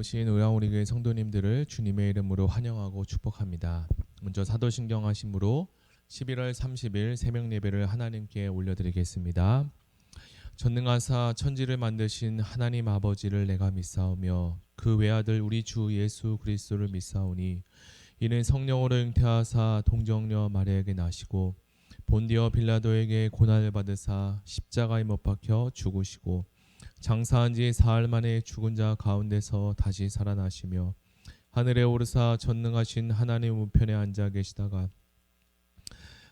오신 의라우리교회 성도님들을 주님의 이름으로 환영하고 축복합니다. 먼저 사도신경 하심으로 11월 30일 새벽 예배를 하나님께 올려드리겠습니다. 전능하사 천지를 만드신 하나님 아버지를 내가 믿사오며 그 외아들 우리 주 예수 그리스도를 믿사오니 이는 성령으로 잉태하사 동정녀 마리아에게 나시고 본디오 빌라도에게 고난을 받으사 십자가에 못 박혀 죽으시고 장사한 지 사흘 만에 죽은 자 가운데서 다시 살아나시며 하늘에 오르사 전능하신 하나님 우편에 앉아 계시다가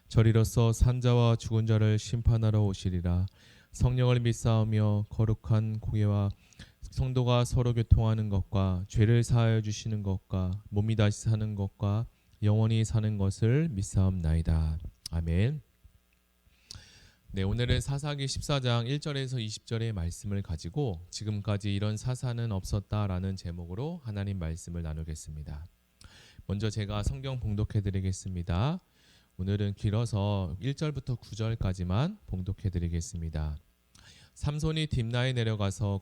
저리로서 산자와 죽은 자를 심판하러 오시리라. 성령을 믿사오며 거룩한 공예와 성도가 서로 교통하는 것과 죄를 사하여 주시는 것과 몸이 다시 사는 것과 영원히 사는 것을 믿사옵나이다. 아멘. 네, 오늘은 사사기 14장 1절에서 20절의 말씀을 가지고 지금까지 이런 사사는 없었다라는 제목으로 하나님 말씀을 나누겠습니다. 먼저 제가 성경 봉독해 드리겠습니다. 오늘은 길어서 1절부터 9절까지만 봉독해 드리겠습니다. 삼손이 딥나에 내려가서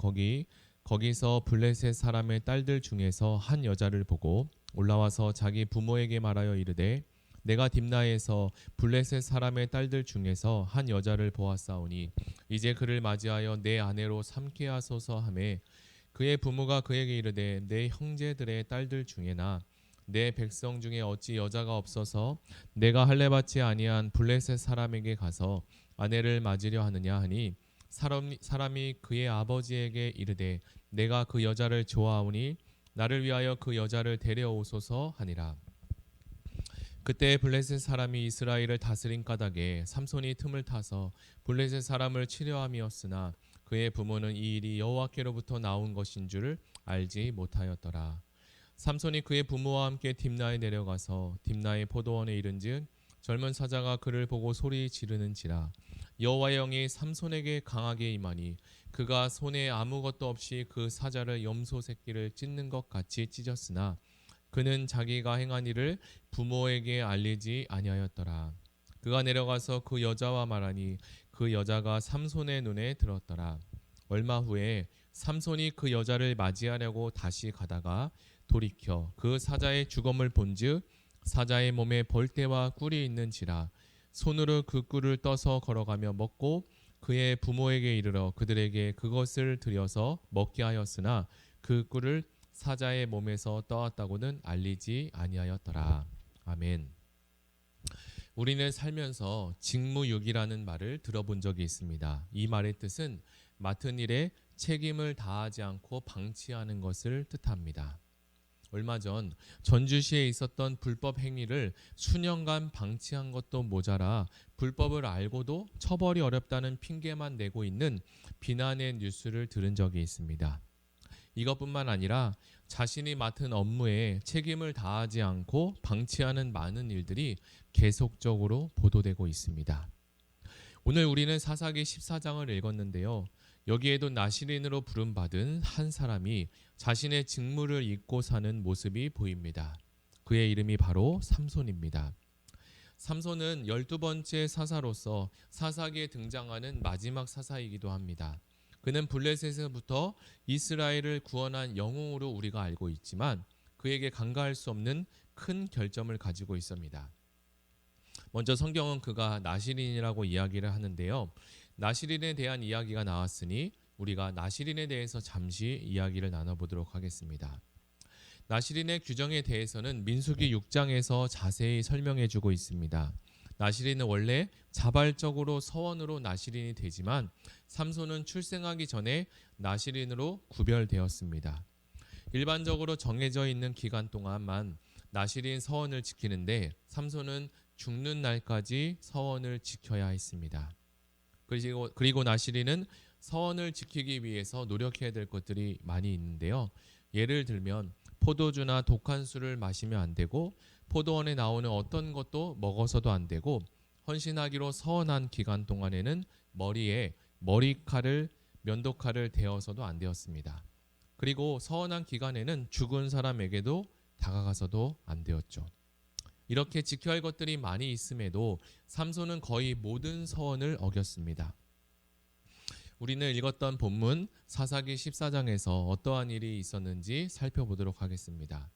거기서 블레셋 사람의 딸들 중에서 한 여자를 보고 올라와서 자기 부모에게 말하여 이르되 내가 딥나에서 블레셋 사람의 딸들 중에서 한 여자를 보았사오니 이제 그를 맞이하여 내 아내로 삼게 하소서 하매 그의 부모가 그에게 이르되 내 형제들의 딸들 중에나 내 백성 중에 어찌 여자가 없어서 내가 할례받지 아니한 블레셋 사람에게 가서 아내를 맞으려 하느냐 하니 사람이 그의 아버지에게 이르되 내가 그 여자를 좋아하오니 나를 위하여 그 여자를 데려오소서 하니라. 그때 블레셋 사람이 이스라엘을 다스린 까닭에 삼손이 틈을 타서 블레셋 사람을 치려함이었으나 그의 부모는 이 일이 여호와께로부터 나온 것인 줄 알지 못하였더라. 삼손이 그의 부모와 함께 딥나에 내려가서 딥나의 포도원에 이른즉 젊은 사자가 그를 보고 소리 지르는지라. 여호와의 영이 삼손에게 강하게 임하니 그가 손에 아무것도 없이 그 사자를 염소 새끼를 찢는 것 같이 찢었으나 그는 자기가 행한 일을 부모에게 알리지 아니하였더라. 그가 내려가서 그 여자와 말하니 그 여자가 삼손의 눈에 들었더라. 얼마 후에 삼손이 그 여자를 맞이하려고 다시 가다가 돌이켜 그 사자의 죽음을 본즉 사자의 몸에 벌떼와 꿀이 있는지라. 손으로 그 꿀을 떠서 걸어가며 먹고 그의 부모에게 이르러 그들에게 그것을 들여서 먹게 하였으나 그 꿀을 사자의 몸에서 떠왔다고는 알리지 아니하였더라. 아멘. 우리는 살면서 직무유기라는 말을 들어본 적이 있습니다. 이 말의 뜻은 맡은 일에 책임을 다하지 않고 방치하는 것을 뜻합니다. 얼마 전 전주시에 있었던 불법 행위를 수년간 방치한 것도 모자라 불법을 알고도 처벌이 어렵다는 핑계만 내고 있는 비난의 뉴스를 들은 적이 있습니다. 이것뿐만 아니라 자신이 맡은 업무에 책임을 다하지 않고 방치하는 많은 일들이 계속적으로 보도되고 있습니다. 오늘 우리는 사사기 14장을 읽었는데요. 여기에도 나시린으로 부름받은 한 사람이 자신의 직무를 잊고 사는 모습이 보입니다. 그의 이름이 바로 삼손입니다. 삼손은 12번째 사사로서 사사기에 등장하는 마지막 사사이기도 합니다. 그는 블레셋에서부터 이스라엘을 구원한 영웅으로 우리가 알고 있지만 그에게 간과할 수 없는 큰 결점을 가지고 있습니다. 먼저 성경은 그가 나시린이라고 이야기를 하는데요. 나시린에 대한 이야기가 나왔으니 우리가 나시린에 대해서 잠시 이야기를 나눠보도록 하겠습니다. 나시린의 규정에 대해서는 민수기 6장에서 자세히 설명해주고 있습니다. 나시린은 원래 자발적으로 서원으로 나시린이 되지만 삼손은 출생하기 전에 나시린으로 구별되었습니다. 일반적으로 정해져 있는 기간 동안만 나시린 서원을 지키는데 삼손은 죽는 날까지 서원을 지켜야 했습니다. 그리고 나시린은 서원을 지키기 위해서 노력해야 될 것들이 많이 있는데요. 예를 들면 포도주나 독한 술을 마시면 안 되고 포도원에 나오는 어떤 것도 먹어서도 안 되고 헌신하기로 서원한 기간 동안에는 머리에 면도칼을 대어서도 안 되었습니다. 그리고 서원한 기간에는 죽은 사람에게도 다가가서도 안 되었죠. 이렇게 지켜야 할 것들이 많이 있음에도 삼손은 거의 모든 서원을 어겼습니다. 우리는 읽었던 본문 사사기 14장에서 어떠한 일이 있었는지 살펴보도록 하겠습니다.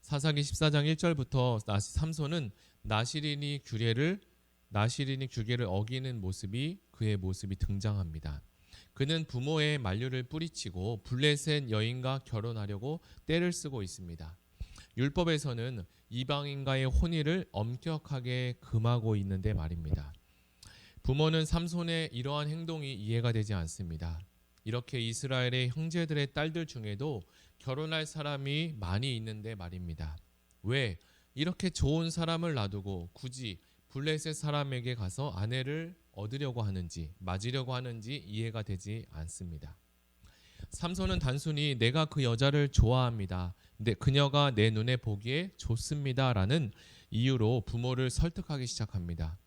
사사기 14장 1절부터 삼손은 나시린이 규례를 어기는 그의 모습이 등장합니다. 그는 부모의 만류를 뿌리치고 블레셋 여인과 결혼하려고 떼를 쓰고 있습니다. 율법에서는 이방인과의 혼인을 엄격하게 금하고 있는데 말입니다. 부모는 삼손의 이러한 행동이 이해가 되지 않습니다. 이렇게 이스라엘의 형제들의 딸들 중에도 결혼할 사람이 많이 있는데 말입니다. 왜 이렇게 좋은 사람을 놔두고 굳이 블레셋 사람에게 가서 아내를 얻으려고 하는지, 맞으려고 하는지 이해가 되지 않습니다. 삼손은 단순히 내가 그 여자를 좋아합니다. 그녀가 내 눈에 보기에 좋습니다. 라는 이유로 부모를 설득하기 시작합니다.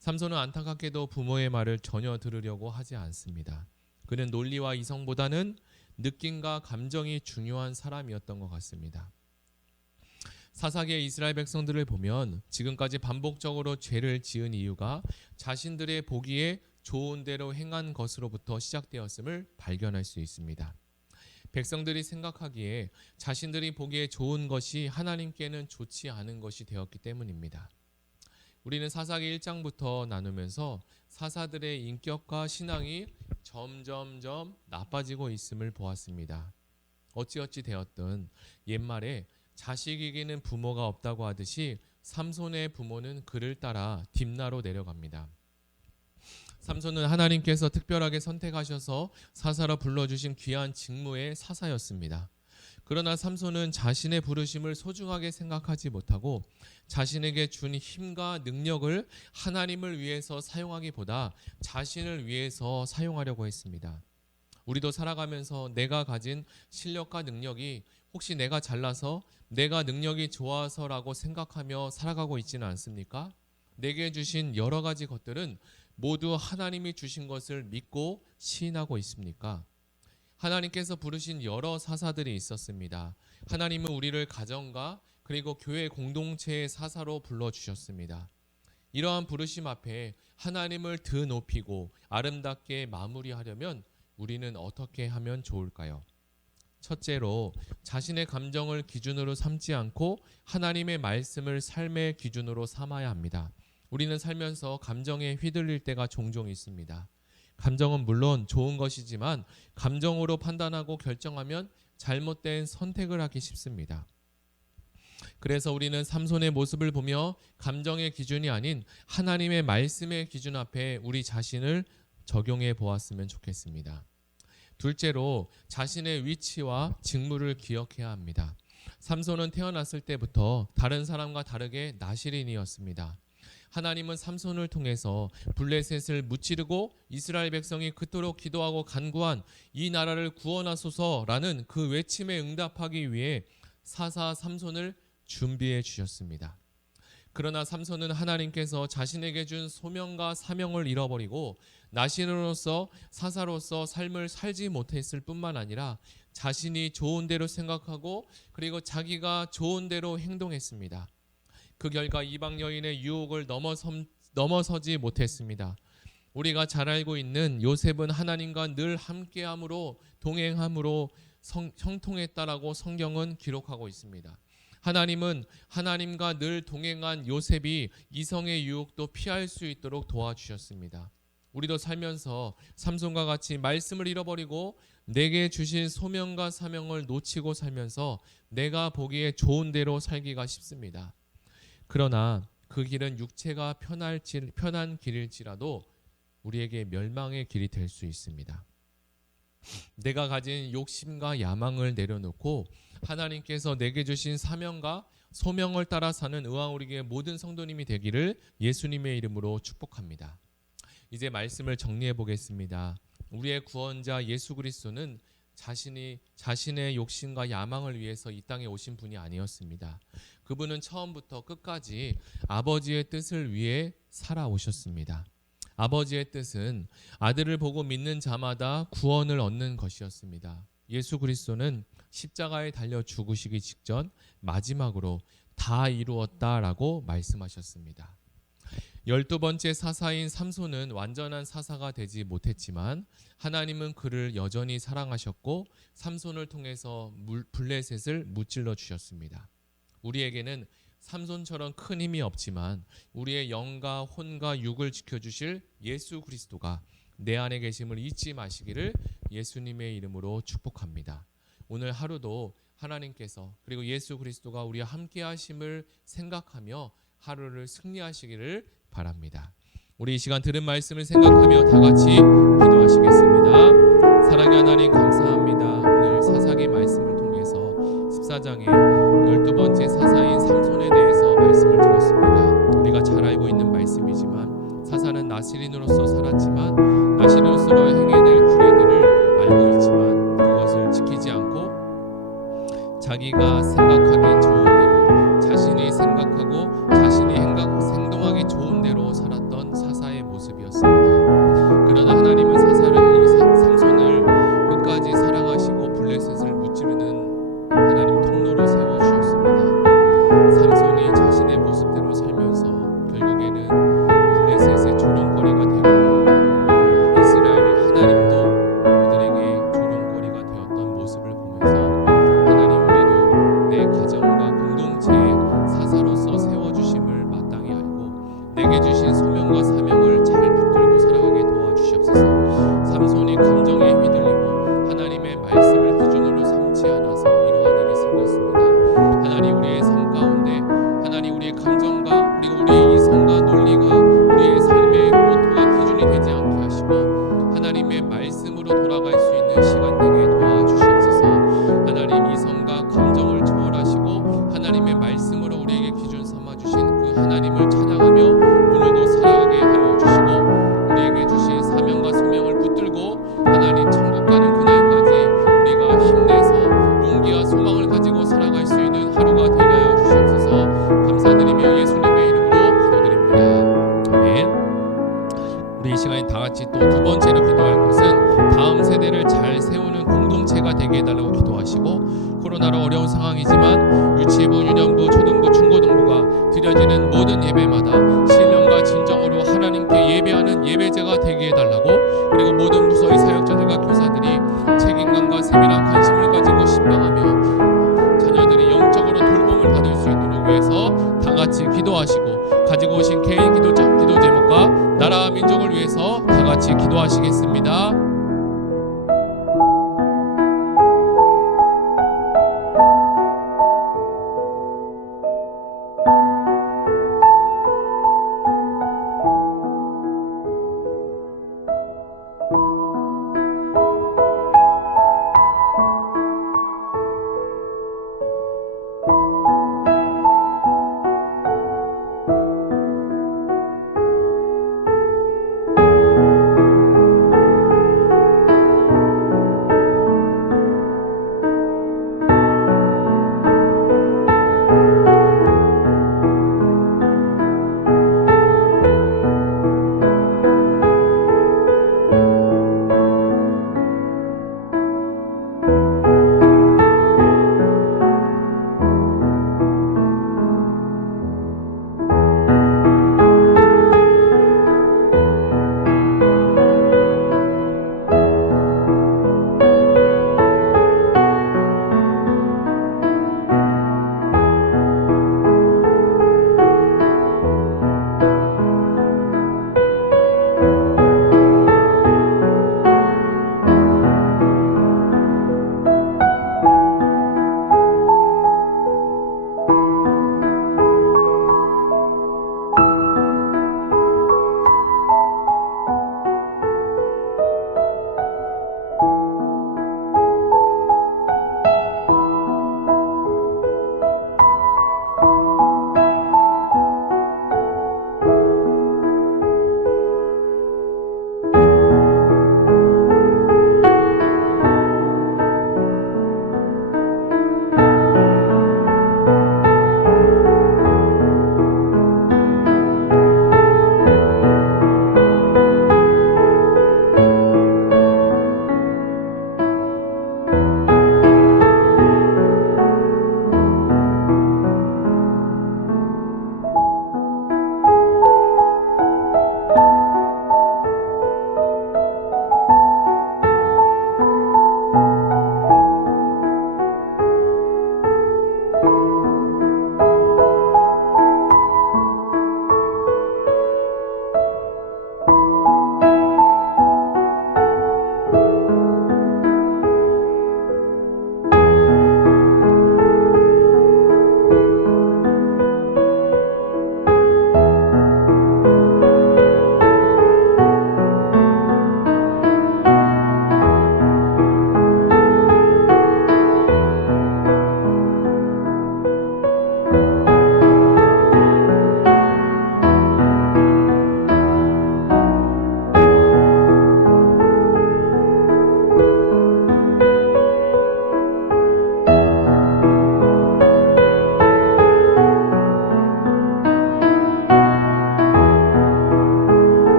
삼손은 안타깝게도 부모의 말을 전혀 들으려고 하지 않습니다. 그는 논리와 이성보다는 느낌과 감정이 중요한 사람이었던 것 같습니다. 사사기의 이스라엘 백성들을 보면 지금까지 반복적으로 죄를 지은 이유가 자신들의 보기에 좋은 대로 행한 것으로부터 시작되었음을 발견할 수 있습니다. 백성들이 생각하기에 자신들이 보기에 좋은 것이 하나님께는 좋지 않은 것이 되었기 때문입니다. 우리는 사사기 1장부터 나누면서 사사들의 인격과 신앙이 점점점 나빠지고 있음을 보았습니다. 어찌어찌 되었든 옛말에 자식 이기는 부모가 없다고 하듯이 삼손의 부모는 그를 따라 딥나로 내려갑니다. 삼손은 하나님께서 특별하게 선택하셔서 사사로 불러주신 귀한 직무의 사사였습니다. 그러나 삼손은 자신의 부르심을 소중하게 생각하지 못하고 자신에게 준 힘과 능력을 하나님을 위해서 사용하기보다 자신을 위해서 사용하려고 했습니다. 우리도 살아가면서 내가 가진 실력과 능력이 혹시 내가 잘나서 내가 능력이 좋아서라고 생각하며 살아가고 있지는 않습니까? 내게 주신 여러 가지 것들은 모두 하나님이 주신 것을 믿고 시인하고 있습니까? 하나님께서 부르신 여러 사사들이 있었습니다. 하나님은 우리를 가정과 그리고 교회 공동체의 사사로 불러주셨습니다. 이러한 부르심 앞에 하나님을 더 높이고 아름답게 마무리하려면 우리는 어떻게 하면 좋을까요? 첫째로 자신의 감정을 기준으로 삼지 않고 하나님의 말씀을 삶의 기준으로 삼아야 합니다. 우리는 살면서 감정에 휘둘릴 때가 종종 있습니다. 감정은 물론 좋은 것이지만 감정으로 판단하고 결정하면 잘못된 선택을 하기 쉽습니다. 그래서 우리는 삼손의 모습을 보며 감정의 기준이 아닌 하나님의 말씀의 기준 앞에 우리 자신을 적용해 보았으면 좋겠습니다. 둘째로 자신의 위치와 직무를 기억해야 합니다. 삼손은 태어났을 때부터 다른 사람과 다르게 나시린이었습니다. 하나님은 삼손을 통해서 블레셋을 무찌르고 이스라엘 백성이 그토록 기도하고 간구한 이 나라를 구원하소서라는 그 외침에 응답하기 위해 사사 삼손을 준비해 주셨습니다. 그러나 삼손은 하나님께서 자신에게 준 소명과 사명을 잃어버리고 나시린으로서 사사로서 삶을 살지 못했을 뿐만 아니라 자신이 좋은 대로 생각하고 그리고 자기가 좋은 대로 행동했습니다. 그 결과 이방 여인의 유혹을 넘어서지 못했습니다. 우리가 잘 알고 있는 요셉은 하나님과 늘 함께함으로 동행함으로 형통했다라고 성경은 기록하고 있습니다. 하나님은 하나님과 늘 동행한 요셉이 이성의 유혹도 피할 수 있도록 도와주셨습니다. 우리도 살면서 삼손과 같이 말씀을 잃어버리고 내게 주신 소명과 사명을 놓치고 살면서 내가 보기에 좋은 대로 살기가 쉽습니다. 그러나 그 길은 육체가 편한 길일지라도 우리에게 멸망의 길이 될 수 있습니다. 내가 가진 욕심과 야망을 내려놓고 하나님께서 내게 주신 사명과 소명을 따라 사는 의왕우리교회 모든 성도님이 되기를 예수님의 이름으로 축복합니다. 이제 말씀을 정리해 보겠습니다. 우리의 구원자 예수 그리스도는 자신의 욕심과 야망을 위해서 이 땅에 오신 분이 아니었습니다. 그분은 처음부터 끝까지 아버지의 뜻을 위해 살아오셨습니다. 아버지의 뜻은 아들을 보고 믿는 자마다 구원을 얻는 것이었습니다. 예수 그리스도는 십자가에 달려 죽으시기 직전 마지막으로 다 이루었다라고 말씀하셨습니다. 12번째 사사인 삼손은 완전한 사사가 되지 못했지만 하나님은 그를 여전히 사랑하셨고 삼손을 통해서 블레셋을 무찔러 주셨습니다. 우리에게는 삼손처럼 큰 힘이 없지만 우리의 영과 혼과 육을 지켜주실 예수 그리스도가 내 안에 계심을 잊지 마시기를 예수님의 이름으로 축복합니다. 오늘 하루도 하나님께서 그리고 예수 그리스도가 우리와 함께 하심을 생각하며 하루를 승리하시기를 바랍니다. 우리 이 시간 들은 말씀을 생각하며 다 같이 기도하시겠습니다. 사랑의 하나님 감사합니다. 오늘 사사기 말씀을 통해서 14장의 12번째 사사인 삼손에 대해서 말씀을 드렸습니다. 우리가 잘 알고 있는 말씀이지만 사사는 나시린으로서 살았지만 나시린으로서 행해낼 규례들을 알고 있지만 그것을 지키지 않고 자기가 생각하기엔 좋은 대로 자신이 생각하고 자신이 행동하기 좋은 대로 살았던 사사의 모습이었습니다. 그러나 하나님은 삼손을 끝까지 사랑하시고 블레셋을 무찌르는 하나님 통로로 세워주셨습니다. 삼손이 자신의 모습대로 살면서 결국에는 블레셋의 조롱거리가 되고 이스라엘 하나님도 그들에게 조롱거리가 되었던 모습을 보면서 하나님 우리도 내 가정과 공동체에 사사로서 세워주심을 마땅히 알고 내게 주신 소명과 사명을 잘 붙들고 살아가게 도와주시옵소서. 삼손이 감정에 휘둘리고 하나님의 말씀을 기준으로 삼지 않아서 이러한 일이 생겼습니다. 하나님 우리의 삶 가운데 하나님 우리의 감정과 그리고 우리의 이성과 논리가 우리의 삶의 모토가 기준이 되지 않게 하시고 하나님의 말씀으로 돌아갈 수 있는 시간 되게 도와주시옵소서. 하나님 이성과 감정을 초월하시고 하나님의 말씀으로 우리에게 기준 삼아주신 그 하나님을 찬양하며 오늘도 살아가게 하여 주시고 우리에게 주신 사명과 소명을 붙들고 하나님 천국 가는 그날까지 우리가 힘내서 용기와 소망을 가지고 살아갈 수 있는 하루가 되게 하여 주시옵소서. 감사드리며 예수님의 이름으로 기도드립니다. 아멘. 우리 이 시간에 다 같이 또 두 번째로 기도할 것은 다음 세대를 잘 세우는 공동체가 되게 해달라고 기도하시고 코로나로 어려운 상황이지만 유치부, 유년부, 초등부, 중고등부가 드려지는 모든 예배마다 신령과 진정으로 하나님께 예배하는 예배제가 되게 해달라고 그리고 모든 부서의 사역자들과 교사들이 책임감과 세밀한 관심을 가지고 신방하며 자녀들이 영적으로 돌봄을 받을 수 있도록 위해서 다 같이 기도하시고 가지고 오신 개인 기도 제목과 나라와 민족을 위해서 다 같이 기도하시겠습니다.